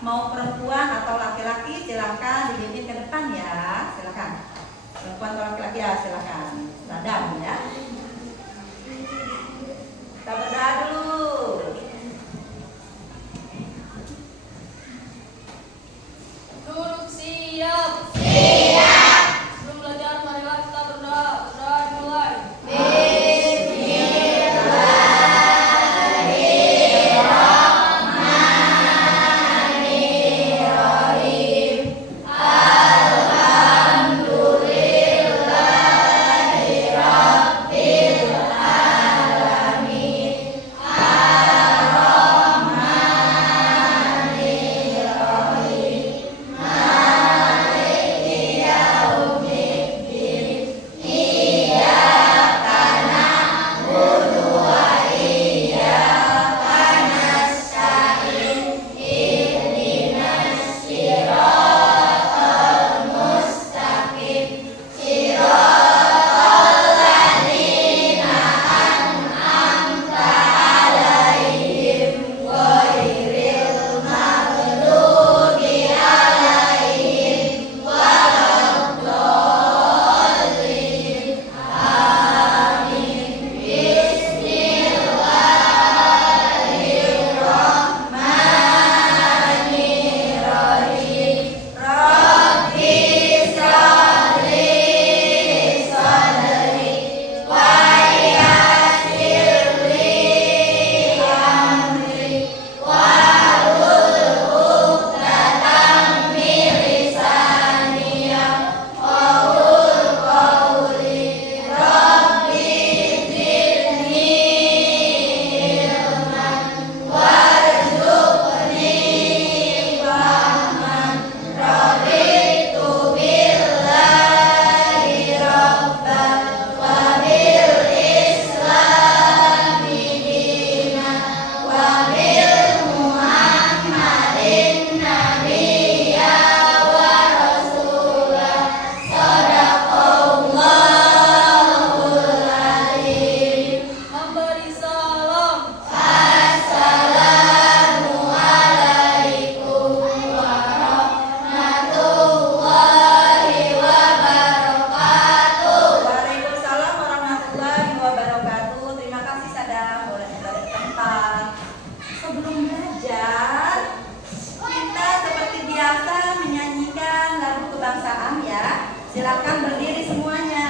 mau perempuan atau laki-laki silakan dibimbing ke depan ya, silakan. Perempuan atau laki-laki ya silakan. Radam ya. Kita berdoa dulu. Duduk siap. Siap. Sebelum belajar marilah kita berdoa. Berdoa dimulai. Silakan berdiri semuanya.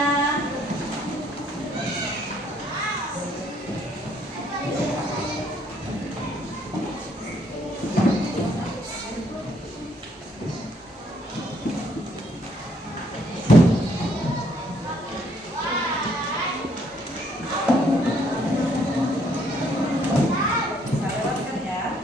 Saya lewatkan ya.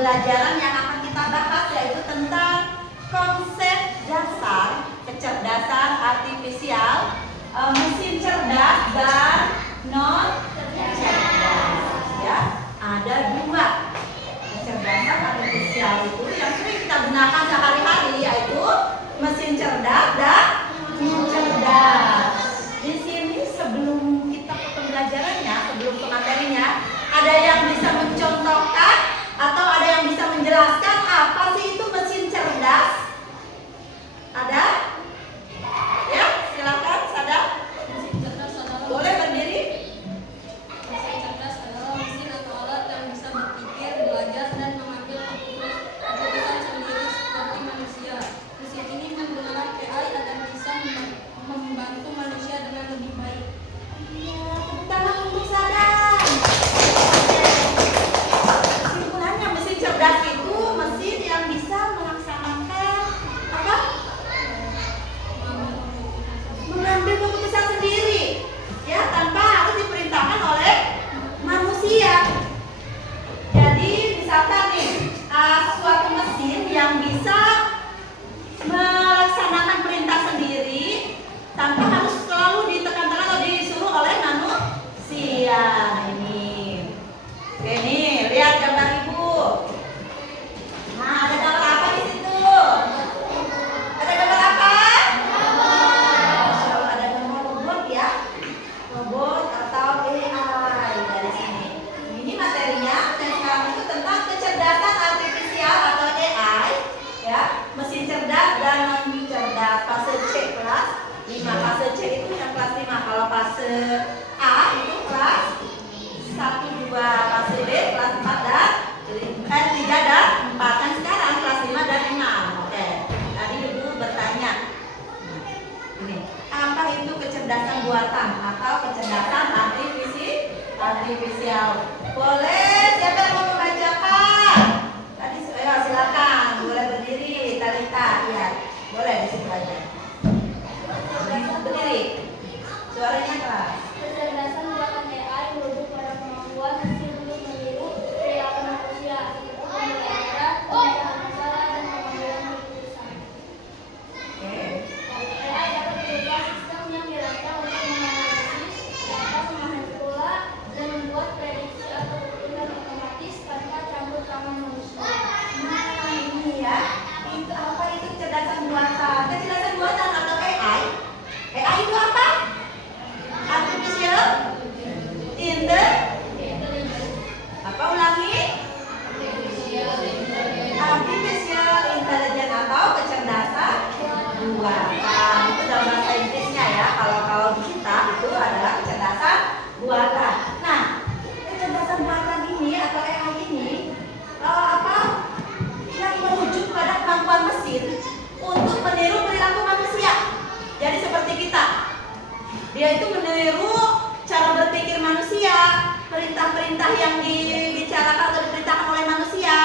pembelajaran yang akan kita bahas yaitu tentang konsep dasar kecerdasan artifisial, mesin cerdas dan non cerdas. Ya, ada dua kecerdasan artifisial itu yang sering kita gunakan sehari-hari, yaitu mesin cerdas dan non cerdas. Di sini sebelum kita ke pembelajarannya, sebelum ke materinya, ada yang bisa mencontohkan atau ada yang bisa menjelaskan apa sih itu mesin cerdas? Ada? Ya, silakan, Sada. Mesin cerdas adalah Boleh berdiri? mesin cerdas adalah mesin atau alat yang bisa berpikir, belajar, dan mengambil keputusan sendiri seperti manusia. Mesin ini menggunakan AI agar bisa membantu manusia dengan lebih baik. Iya, tepuk tangan untuk Sada. Kesimpulannya, mesin cerdas itu mesin yang bisa melaksanakan apa? Mengambil keputusan sendiri, ya, tanpa harus diperintahkan oleh manusia. Jadi misalkan nih, suatu mesin yang bisa melaksanakan perintah sendiri tanpa harus selalu ditekan-tekan atau disuruh oleh manusia. Ini, oke nih, lihat gambar ibu. Nah, ada gambar apa di situ? Ada gambar apa? Masya Allah, ada gambar robot ya, robot atau AI dari sini. Ini materinya dan sekarang itu tentang kecerdasan artifisial atau AI, ya, mesin cerdas dan non cerdas, fase C kelas 5. Fase C itu yang kelas 5. Kalau fase A itu kelas 1, 2, fase B kelas 4 dan 3 dan 4. Kan sekarang kelas 5 dan 6. Oke. Tadi Ibu bertanya. Ini, apa itu kecerdasan buatan atau kecerdasan artifisial? Boleh, siapa yang mau membacakan? Tadi ayo silakan, boleh berdiri, Talita. Iya, boleh di situ aja. Berdiri. Suaranya keras. Kecerdasan buatan AI merujuk pada kemampuan mesin untuk meniru perilaku manusia seperti pembelajaran, pemecahan masalah, dan pengambilan keputusan. Oke. AI dapat berupa sistem yang dirancang untuk menganalisis data, memahami pola, dan membuat prediksi atau keputusan otomatis tanpa campur tangan manusia. Nah, ini ya. Itu apa itu kecerdasan buatan? Kecerdasan buatan atau AI? AI itu apa? Artificial apa, ulangi? Artificial intelligence atau kecerdasan buatan. Itu dalam bahasa Inggrisnya ya. Kalau di kita itu adalah kecerdasan buatan. Nah, kecerdasan buatan ini atau AI ini apa? Yang merujuk pada kemampuan mesin untuk meniru perilaku manusia. Jadi seperti kita, dia itu meniru cara berpikir manusia, perintah-perintah yang dibicarakan atau diperintahkan oleh manusia,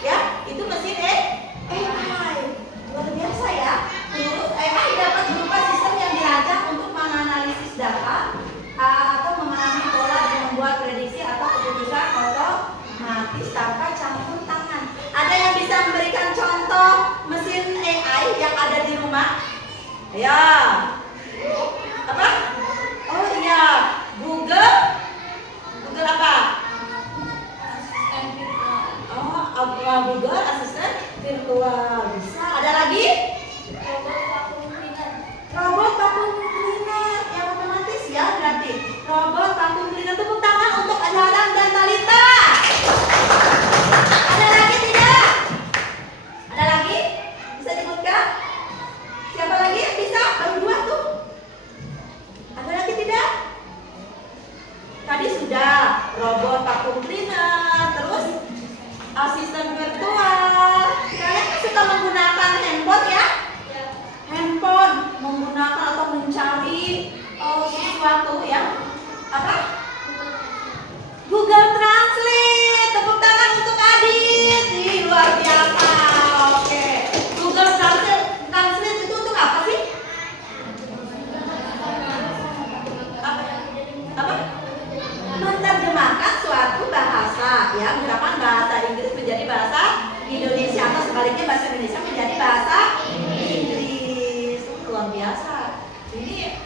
ya, itu mesin AI. Luar biasa ya. Terus AI dapat berupa sistem yang dirancang untuk menganalisis data atau memahami pola dan membuat prediksi atau keputusan otomatis tanpa campur tangan. Ada yang bisa memberikan contoh mesin AI yang ada di rumah? Ya. Apa? Oh iya, Google apa? Asisten virtual. Oh, Google asisten virtual. Bisa. Ada lagi? Robot vacuum cleaner. Robot vacuum cleaner yang otomatis ya, berarti robot vacuum cleaner. Tepuk tangan untuk Adam dan Talita. Ada lagi tidak? Ada lagi? Bisa disebutkan? Siapa lagi yang bisa? Baru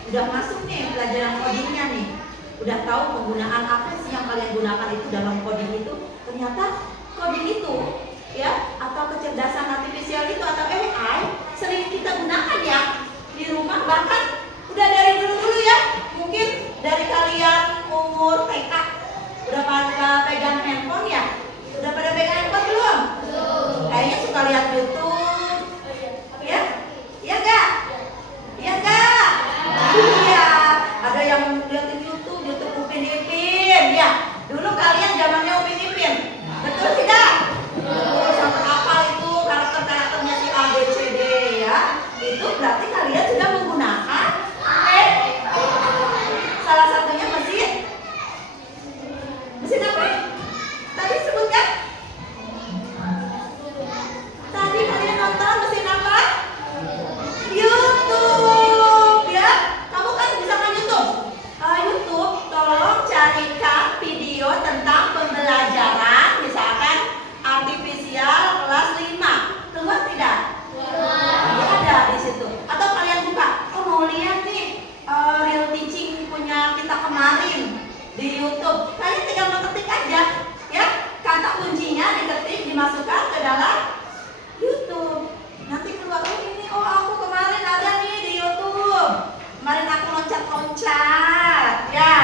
udah masuk nih pelajaran codingnya nih. Udah tahu penggunaan apa sih yang kalian gunakan itu dalam coding itu? Ternyata coding itu ya, atau kecerdasan artifisial itu atau AI sering kita gunakan ya di rumah, bahkan udah dari dulu-dulu ya. Mungkin dari kalian umur TK udah pada pegang handphone ya? Udah pada pegang handphone belum? Kayaknya suka lihat YouTube. Ya? Iya enggak? Iya enggak? Iya. Ada yang liatin YouTube Upin Ipin ya. Dulu kalian zamannya Upin Ipin. Betul tidak? Sampai hafal itu karakter-karakternya si A, B, C, D ya. Itu berarti kalian sudah menggunakan salah satunya mesin apa? Tadi sebutkan? Tadi kalian nonton mesin apa? YouTube ya. Kamu kan bisa kan YouTube? YouTube, tolong carikan video tentang pembelajaran misalkan artifisial kelas 5. Keluar tidak? Ya, ada di situ. Atau kalian buka, oh mau lihat nih real teaching punya kita kemarin di YouTube. Kalian tinggal mengetik aja ya. Kata kuncinya diketik, dimasukkan ke dalam YouTube. Nanti keluar, oh ini, oh aku kemarin ada nih di YouTube. Kemarin aku loncat-loncat ya.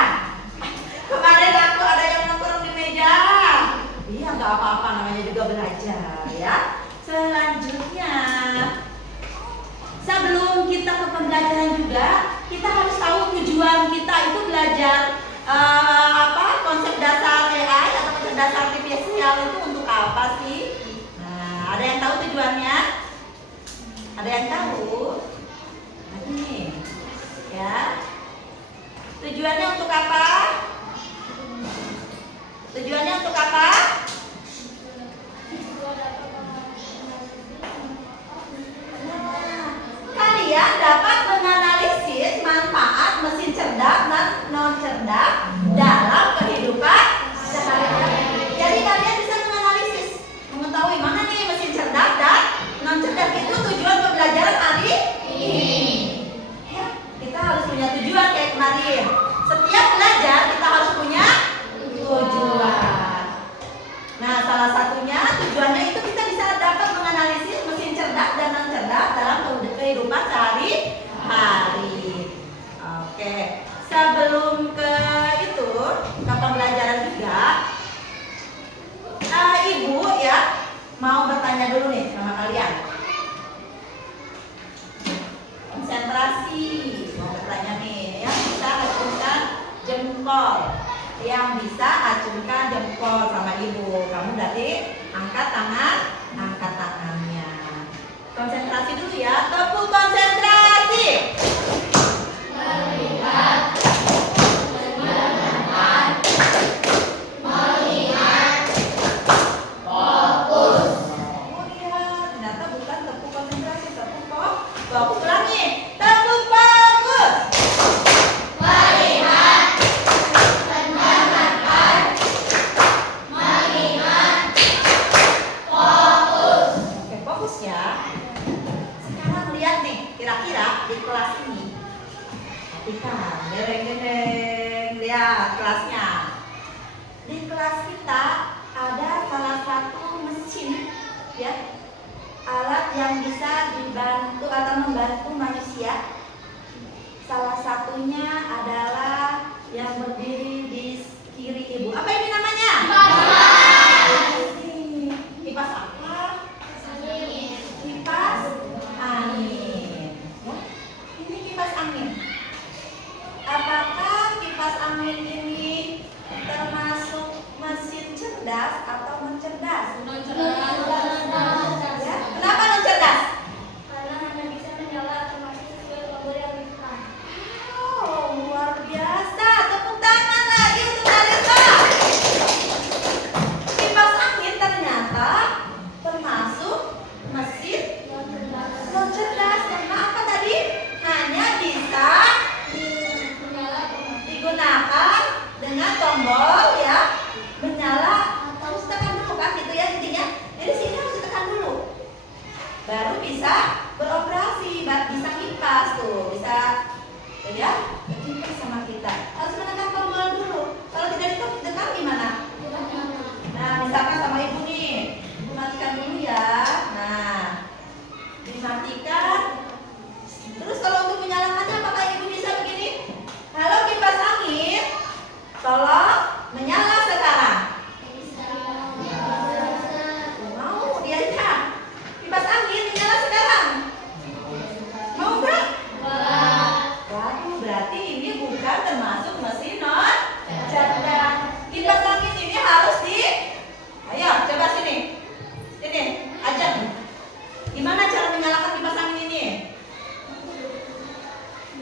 Kemarin aku ada yang nongkrong di meja. Iya, nggak apa-apa, namanya juga belajar ya. Selanjutnya, sebelum kita ke pembelajaran juga, kita harus tahu tujuan kita itu belajar konsep dasar AI atau konsep dasar artifisial itu untuk apa sih? Nah, ada yang tahu tujuannya? Ada yang tahu? Nah, ini ya. Tujuannya untuk apa? Tujuannya untuk apa? Kalian dapat menganalisis manfaat mesin cerdas dan non cerdas dalam kehidupan sehari-hari. Jadi kalian bisa menganalisis, mengetahui mana nih mesin cerdas dan non cerdas. Itu tujuan pembelajaran hari ini. Ya, kita harus punya tujuan kayak kemarin. Setiap belajar kita harus punya tujuan. Nah, salah satunya tujuannya itu kita bisa dapat menganalisis mesin cerdas dan non cerdas dalam kehidupan sehari-hari. Oke, sebelum ke itu, ke pembelajaran juga, Ibu ya mau bertanya dulu nih sama kalian. Konsentrasi, mau bertanya nih, yang bisa acungkan jempol, yang bisa acungkan jempol sama Ibu. Kamu berarti angkat tangannya. Konsentrasi dulu ya, tepuk konsentrasi. Melihat, mendengar, melihat, fokus. Oh iya, ternyata bukan tepuk konsentrasi, tepuk fokus. Ulangi, tepuk fokus. Melihat, mendengar, melihat, fokus. Oke, fokus ya. Sekarang lihat nih, kira-kira di kelas ini, perhatikan, dereng-dereng, lihat kelasnya. Di kelas kita ada salah satu mesin, ya, alat yang bisa dibantu atau membantu manusia. Salah satunya adalah yang berdiri di kiri Ibu. Apa ini namanya? Kipas apa? Kipas angin. Ya. Ini kipas angin. Apakah kipas angin ini termasuk mesin cerdas atau non cerdas? Non cerdas. Ya. Kenapa non cerdas? Karena hanya bisa menyala otomatis sesuai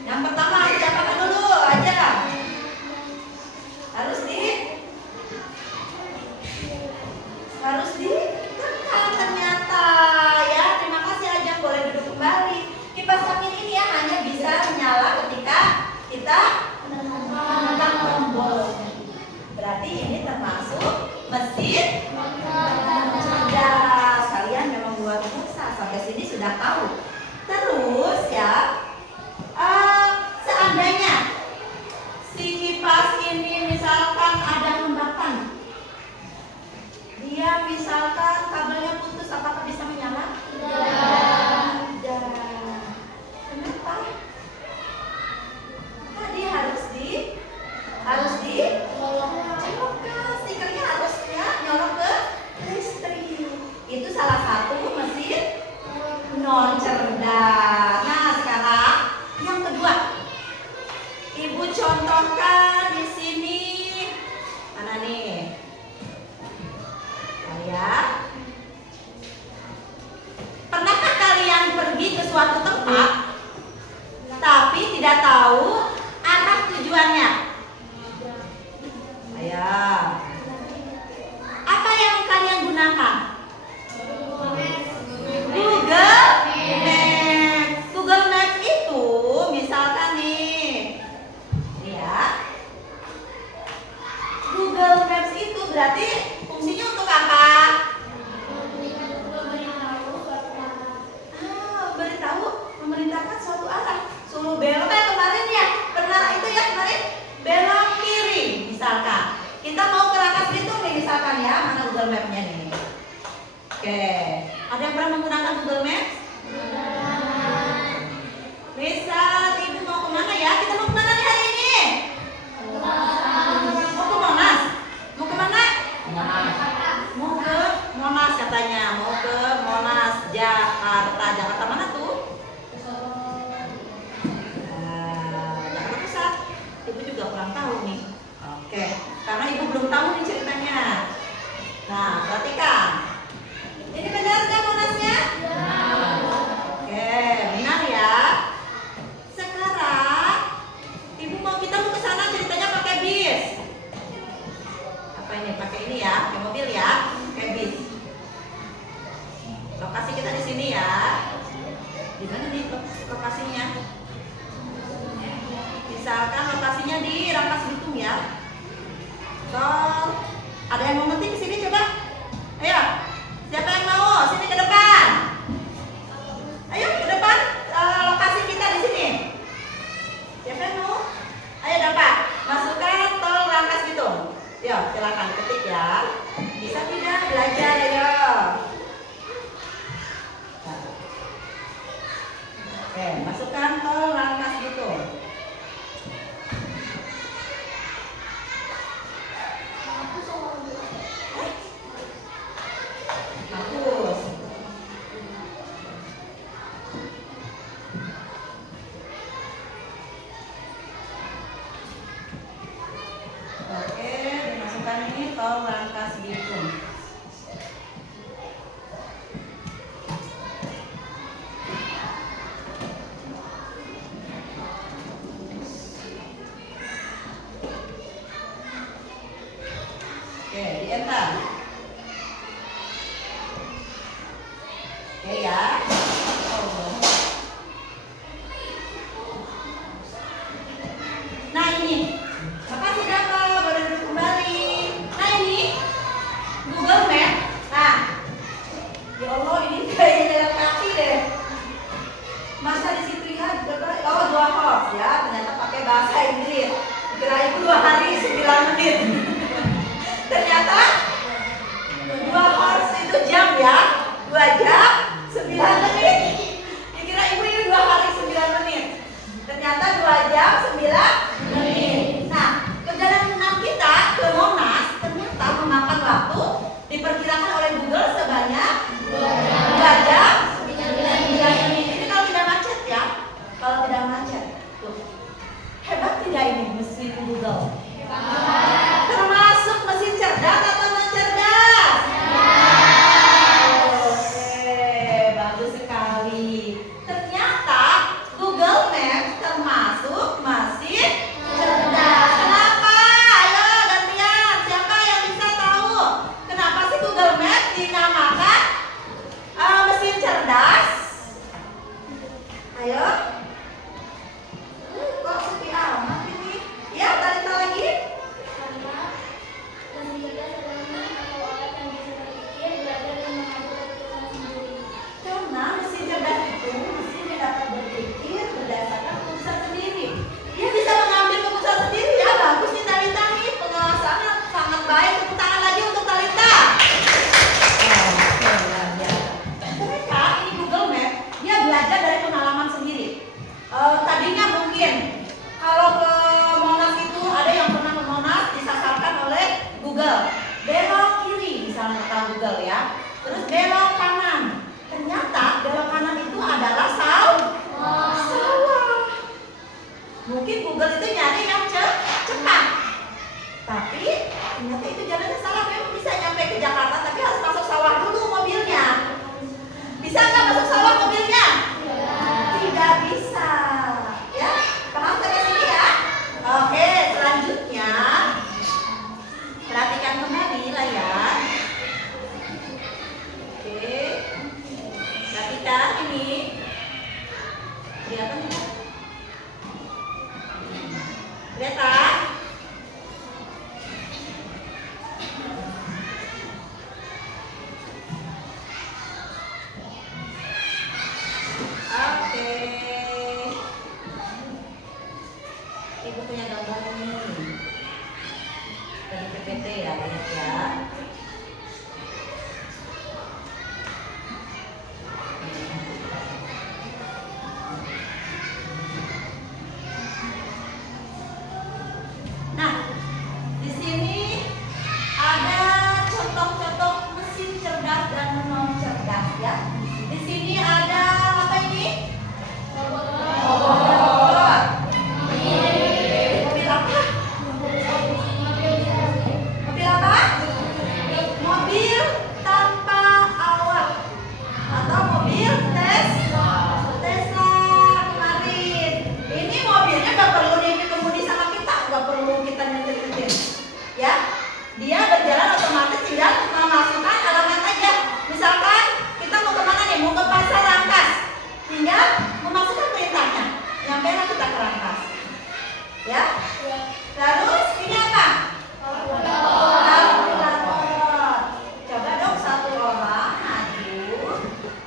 Yang pertama harus diapakan dulu aja? Harus ditekan ternyata ya. Terima kasih Ajeng, boleh duduk kembali. Kipas angin ini ya hanya bisa menyala ketika kita menekan tombol. Berarti ini termasuk mesin cerdas. Kalian memang luar biasa, sampai sini sudah tahu. Terus ya, seandainya si kipas ini misalkan ada hambatan, dia misalkan kabelnya putus, apakah bisa menyala? Tidak. Kenapa? Tadi harus colokkan, stikernya harusnya nyolok ke listrik. Itu salah satu mesin non cerdas. Nah sekarang yang kedua, Ibu contohkan di sini. Mana nih? Lihat. Pernahkah kalian pergi ke suatu tempat tapi tidak tahu arah tujuannya? Ayo. Apa yang kalian gunakan? Google Maps. Google Maps itu misalkan nih, ya. Google Maps itu berarti fungsinya untuk apa? Beritahu, memerintahkan suatu arah. Suruh belok kayak kemarin ya. Pernah itu ya kemarin belok kiri misalkan. Kita mau ke Rangkas Bitung nih misalkan ya. Mana Google Map-nya nih? Oke. Ada yang pernah menggunakan Google Maps? Bisa. Ibu mau kemana ya? Kita mau kemana nih hari ini? Mau ke Monas? Mau kemana? Mau ke Monas katanya. Mau ke Monas, Jakarta. Jakarta mana tuh? Jakarta Pusat. Ibu juga kurang tahu nih. Oke. Karena ibu belum tahu nih ceritanya. Nah, perhatikan. Ini benar nggak Monasnya? Oke, benar ya. Sekarang ibu kita mau ke sana ceritanya pakai bis. Apa ini? Pakai ini ya, pakai mobil ya, pakai bis. Lokasi kita di sini ya. Di mana nih lokasinya? Misalkan lokasinya di Rangkas Bitung ya. Tol. Ada yang mau ngetik ke sini coba? Ayo. Siapa yang mau? Sini ke depan. Ayo ke depan. Lokasi kita di sini. Siapa yang mau? Ayo dapat. Masukkan tol Rangkas Bitung. Yo, silakan ketik ya. Bisa tidak belajar ya? Oke, masukkan tol Rangkas Bitung. Hapus. Oke, dimasukkan ini tol Rangkas Bitung. Oke, di enter. Oke ya. Nah ini, makasih Dato, boleh duduk kembali. Nah ini Mungkin Google itu nyari yang cepat. Tapi ternyata itu jalannya salah. Memang bisa nyampe ke Jakarta, tapi harus masuk sawah dulu mobilnya. Bisa nggak masuk sawah mobilnya? Tidak bisa. Ya, paham sampai sini ya? Oke, selanjutnya perhatikan kembali layar. Oke, perhatikan ini. Kelihatan nggak? Kelihatan? Oke. Ibu punya gambar ini dari PPT ya, lihat ya. Nah, di sini ada contoh-contoh mesin cerdas dan non cerdas ya. Di sini ada apa ini? Robot. Mobil apa? Mobil apa? Mobil tanpa awak atau mobil Tesla kemarin. Ini mobilnya nggak perlu dikemudi sama kita, nggak perlu kita nyetir-nyetir. Ya, dia berjalan otomatis, tinggal memasukkan alamat aja. Misalkan kita mau kemana nih? Mau ke pasar Rangkas, tinggal memasukkan perintahnya, nyampe kita ke Rangkas. Ya. Terus ini apa? Kalkulator. Coba dong satu orang maju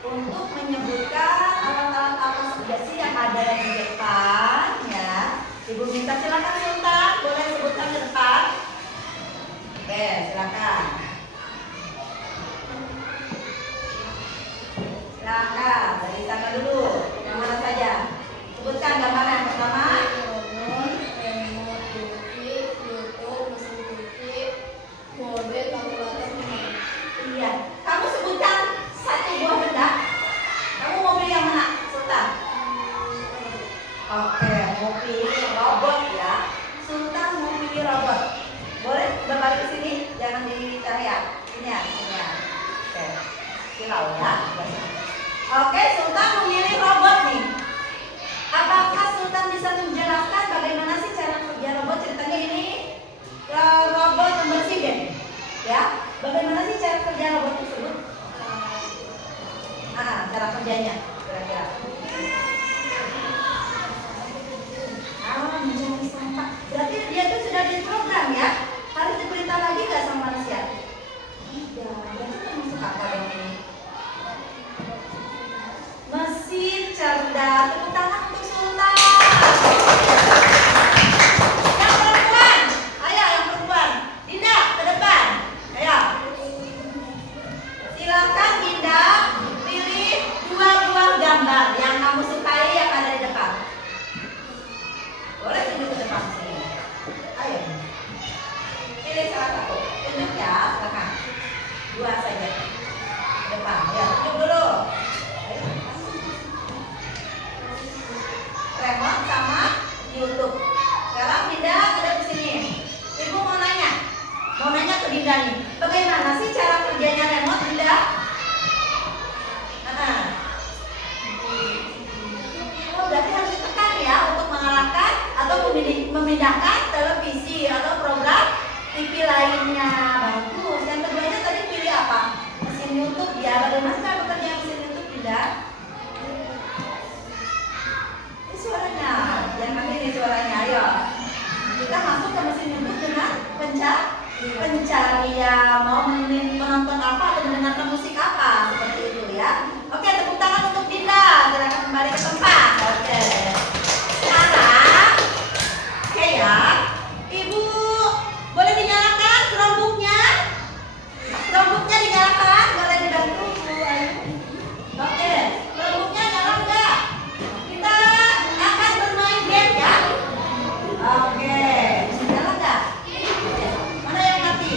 untuk menyebutkan alat-alat apa saja sih yang ada di depan ya. Ibu minta silakan Sultan, boleh sebutkan di depan. Oke, silakan. Silakan, dari sana dulu. Yang mana saja? Sebutkan gambar yang pertama. Iya, kamu sebutkan satu buah benda. Kamu mau pilih yang mana, Sultan? Oke, mau pilih robot ya. Sultan mau pilih robot. Boleh berbalik ke sini, jangan dicari ya. Ini ya, ini ya. Oke, silau ya. Oke, Sultan memilih robot nih. Apakah Sultan bisa menjelaskan bagaimana sih cara kerja robot? Ceritanya ini robot pembersih deh. Ya, bagaimana sih cara kerja robot tersebut? Cara kerjanya kira-kira. Mencari sampah. Berarti dia tuh sudah diprogram ya? Harus diperintah lagi nggak sama manusia? Tidak. Berarti termasuk apa dong ini? Mesin cerdas. Tepuk tangan untuk Sultan. Yang perempuan, ayo yang perempuan. Dinda ke depan. Ayo. Silakan Dinda pilih 2 buah gambar yang kamu sukai yang ada di depan. Boleh tunjuk ke depan sini. Ayo. Pilih salah satu. Tunjuk ya, silakan. 2 saja. Ke depan. Ya, tunjuk dulu. Ayo. Remote sama YouTube. Sekarang Dinda ada di sini. Ibu mau nanya ke Dinda nih. Bagaimana sih cara kerjanya remote, Dinda? Oh, berarti harus ditekan ya untuk mengarahkan atau memindahkan televisi atau program TV lainnya. Bagus. Yang keduanya tadi pilih apa? Mesin YouTube ya. Bagaimana cara bekerja mesin YouTube, Dinda? Ini suaranya. Jangan ini suaranya. Ayo. Kita masuk ke mesin YouTube dengan pencarian. Mau menonton apa atau mendengarkan musik apa? Seperti itu ya. Oke, tepuk tangan untuk Dinda. Silakan kembali ke tempat. Oke. Sekarang, oke ya. Ibu, boleh dinyalakan Chromebook-nya? Chromebook-nya dinyalakan, boleh dibantu. Oke, Chromebook-nya nyala enggak? Kita akan bermain game ya. Oke, nyala enggak? Mana yang mati?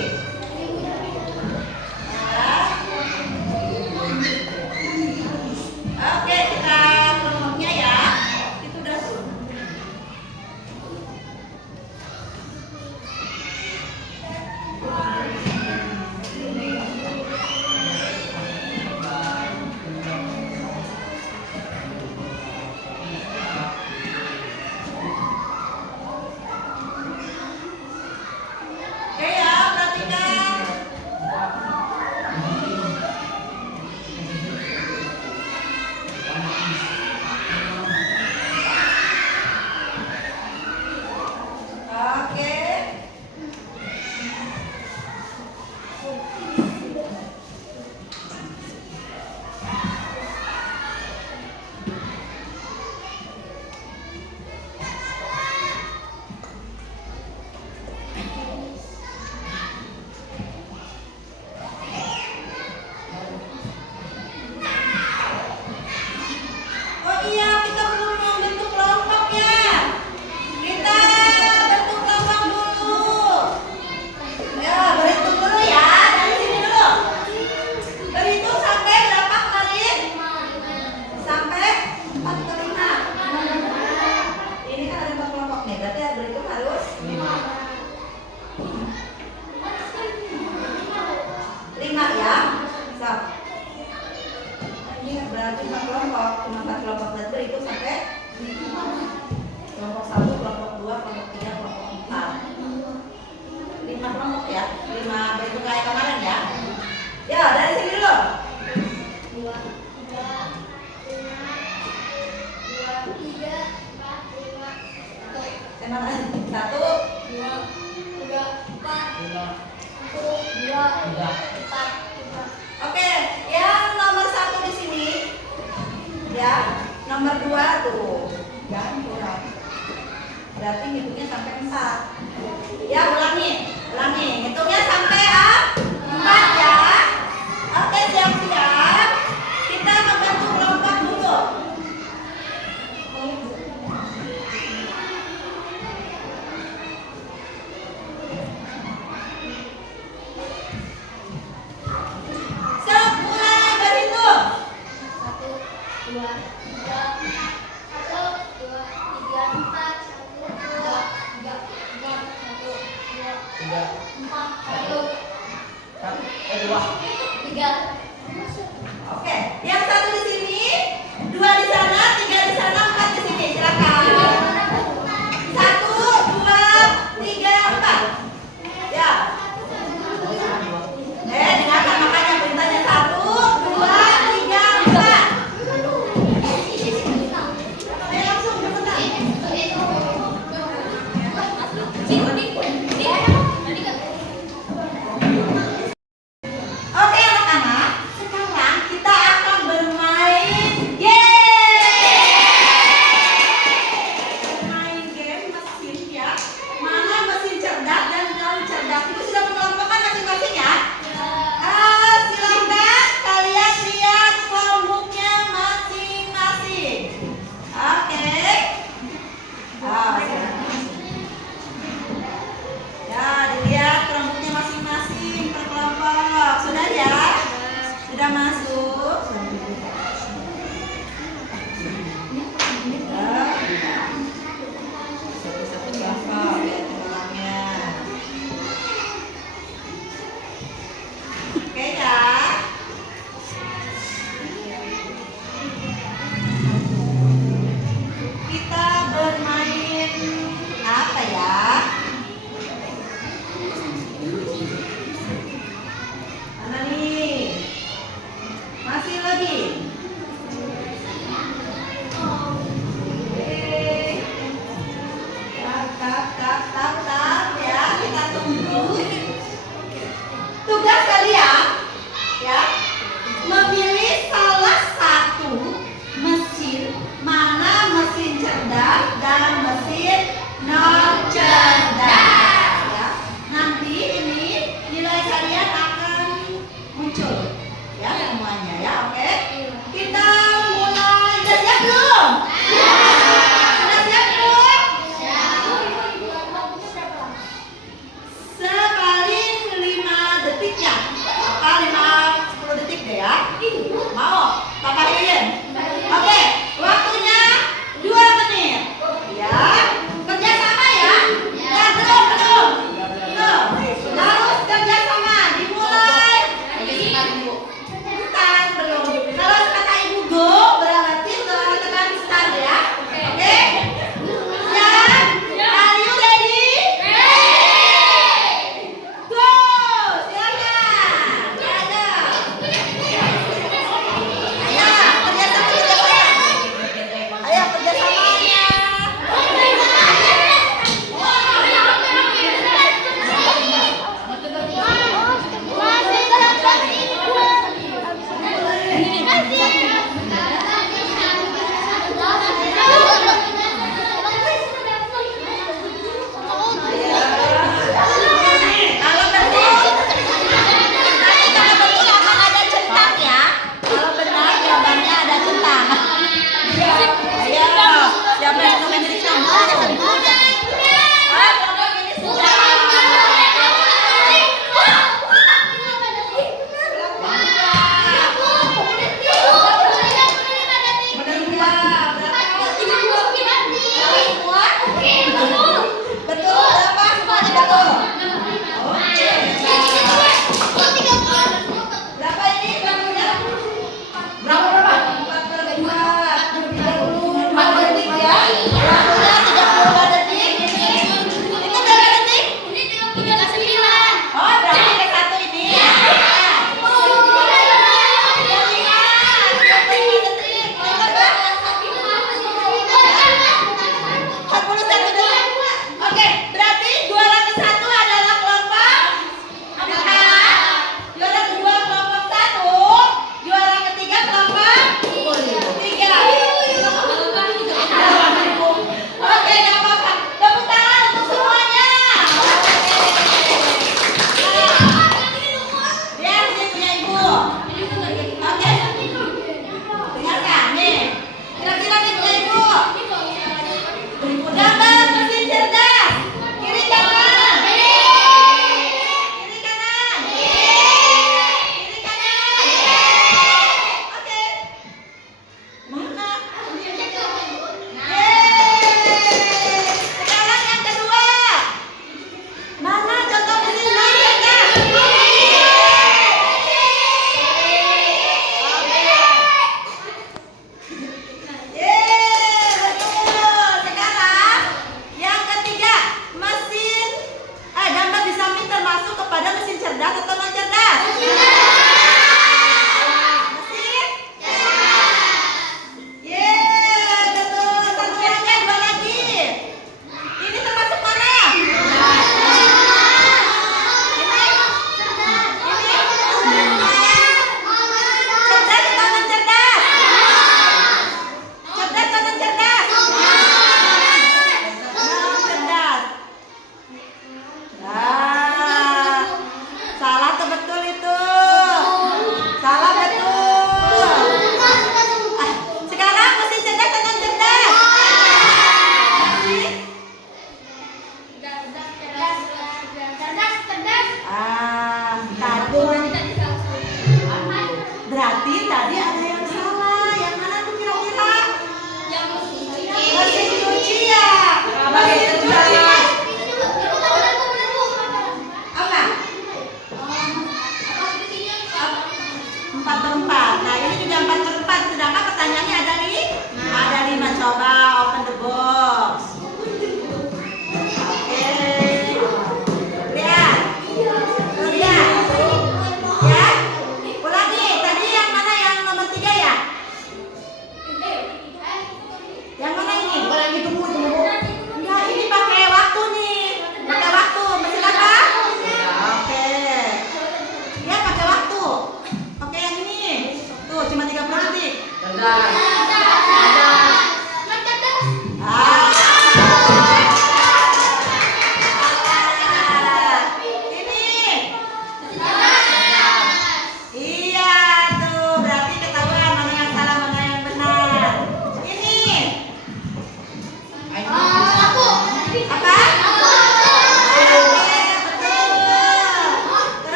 Enak kan? 1, 2, 3, 4, 1, 2, 4, 5. Oke, yang nomor 1 di sini, ya, nomor 2 tuh, jangan kurang. Berarti hitungnya sampai 4. Ya, ulangi, hitungnya sampai 4 ya. Oke, siap-siap. Kita membentuk kelompok dulu. Mulai berhitung. 1, 2, 3, 1, 2, 3, 4, 1, 2, 3, 4, 1, 2, 4, 1,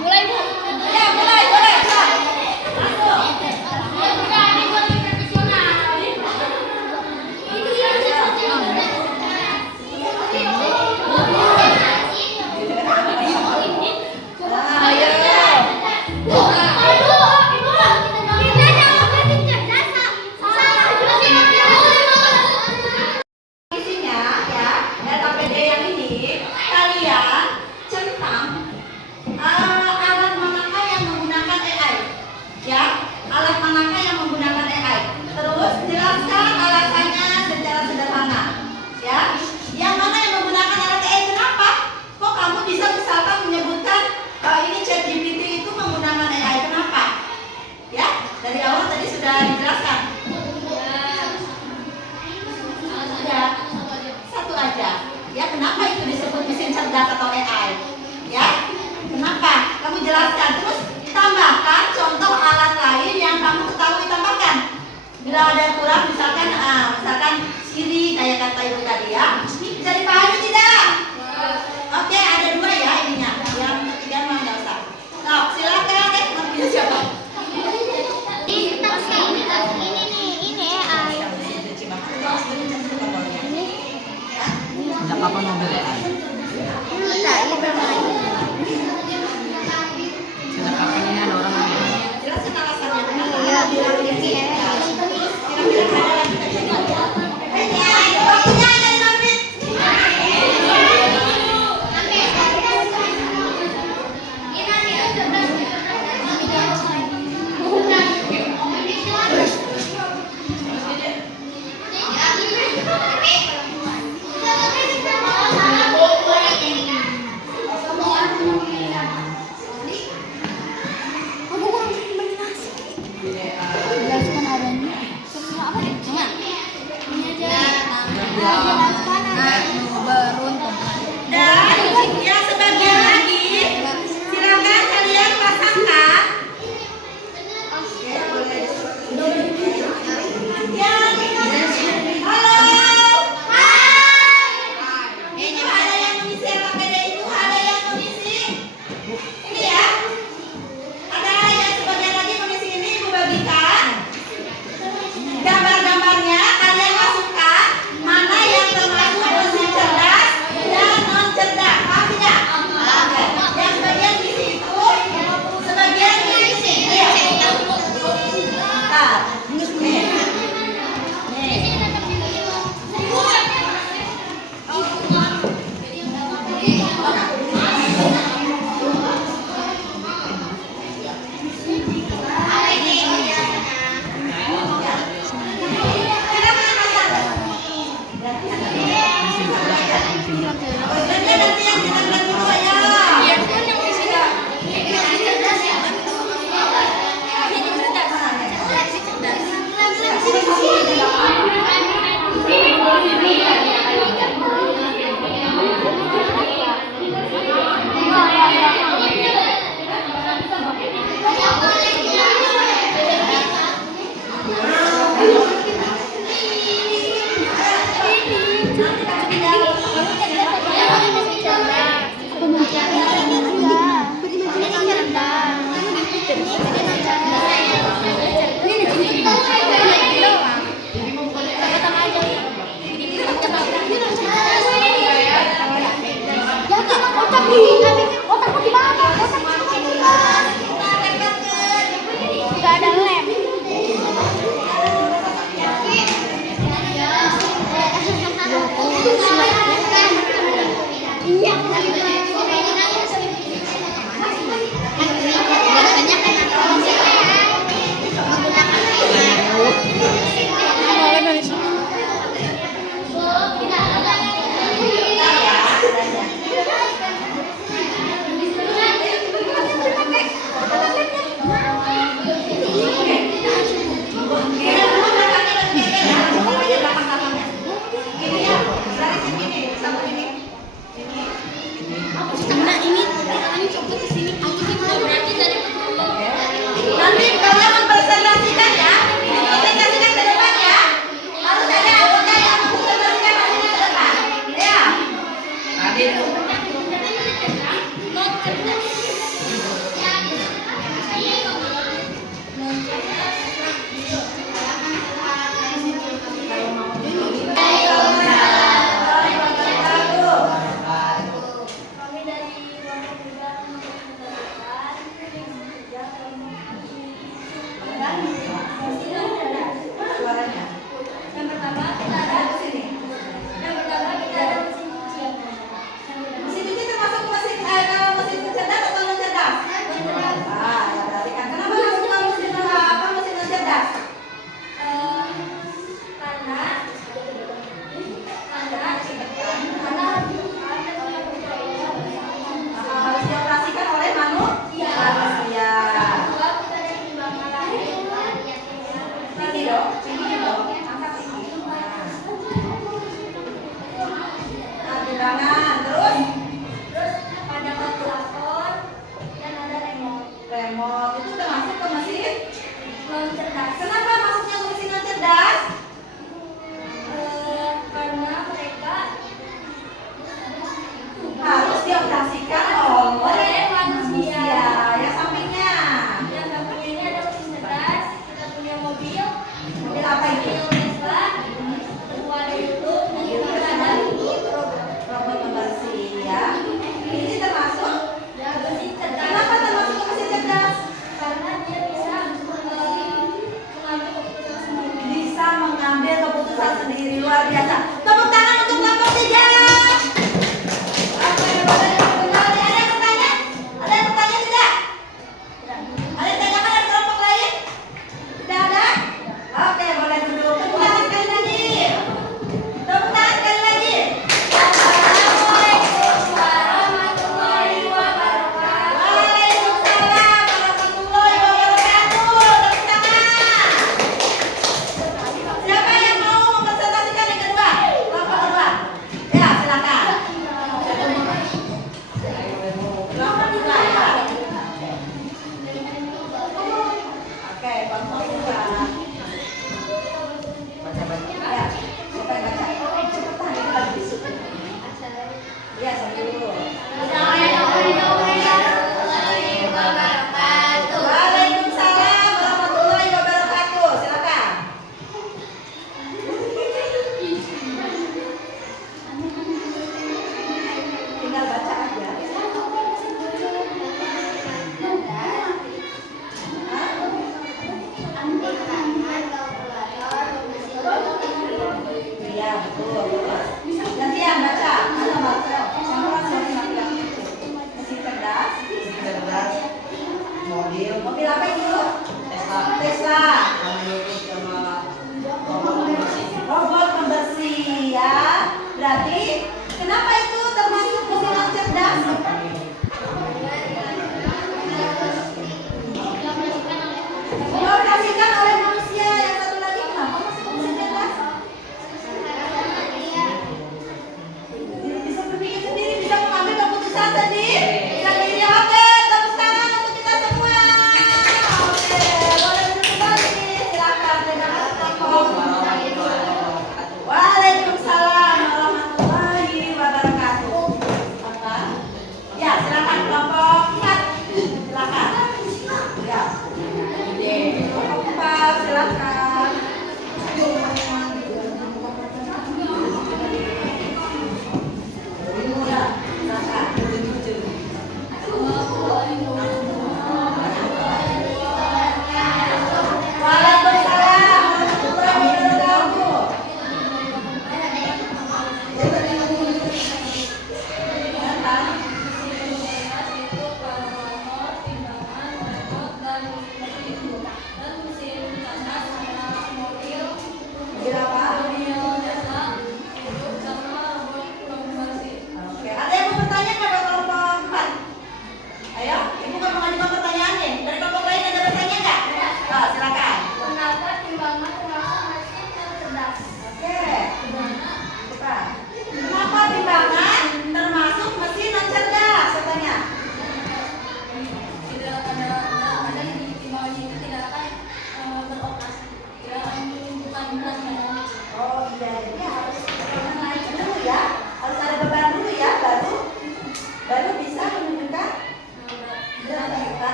Mulai Bu. Ya, mulai, boleh. Sok. Langsung. Nah, ayo. Isinya ya, data PD yang ini kalian centang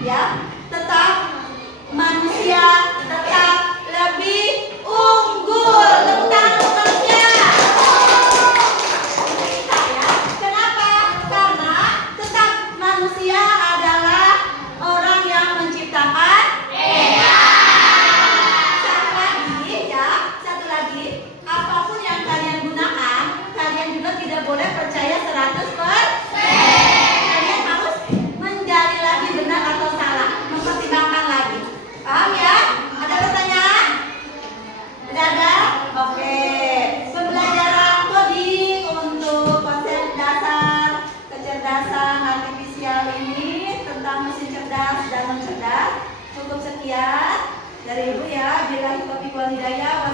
ya, tetap manusia tetap lebih unggul. Tepuk tangan untuk manusia. Ya. Kenapa? Karena tetap manusia adalah orang yang menciptakan. Satu lagi, apapun yang kalian gunakan, kalian juga tidak boleh percaya 100%. Kalian harus menggali lagi benar atau salah, mempertimbangkan lagi. Paham ya? Ada pertanyaan? Tidak ada? Oke. Pembelajaran coding untuk konsep dasar kecerdasan artifisial ini tentang mesin cerdas dan non cerdas. Cukup sekian dari Ibu ya. Billahi taufiq wal hidayah.